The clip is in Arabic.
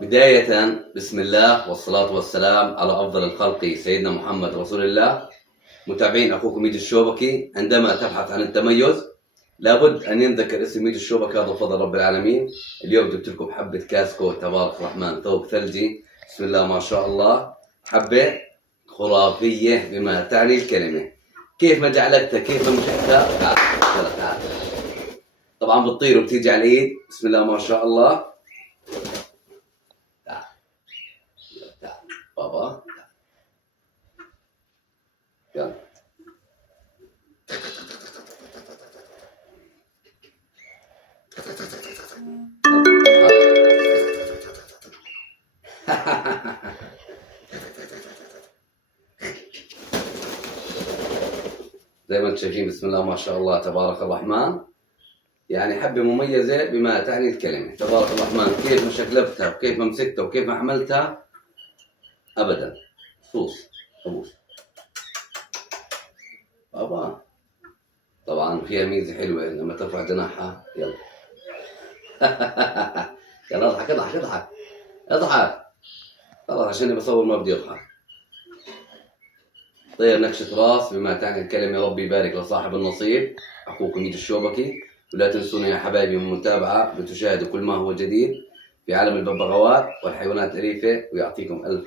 بداية بسم الله والصلاة والسلام على أفضل الخلق سيدنا محمد رسول الله. متابعين أخوكم ميدو الشوبكي، عندما تبحث عن التميز لابد أن ينذكر اسم ميدو الشوبكي، هذا فضل رب العالمين. اليوم جبت لكم حبة كاسكو تبارك الرحمن، ثوب ثلجي بسم الله ما شاء الله، حبة خرافية بما تعني الكلمة. كيف ما جعلتها كيف ما مشيتها تعال. طبعا بتطير وبتيجي على الإيد بسم الله ما شاء الله. تعال بابا يلا. زي ما انتم شايفين بسم الله ما شاء الله تبارك الرحمن، يعني حبة مميزة بما تعني الكلمة تبارك الرحمن. كيف ما شكلتها وكيف ما مسكتها وكيف ما حملتها أبدا صوص أبوس بابا. طبعا فيها ميزة حلوة لما ترفع جناحها. يلا يلا اضحك خلاص عشان بصور ما بدي اضحك. طير نكشة راس بما تعني الكلمة. ربي يبارك لصاحب النصيب. أخوكم ميدو الشوبكي، ولا تنسونا يا حبايبي من المتابعة لتشاهدوا كل ما هو جديد في عالم الببغاوات والحيوانات الأليفة، ويعطيكم ألف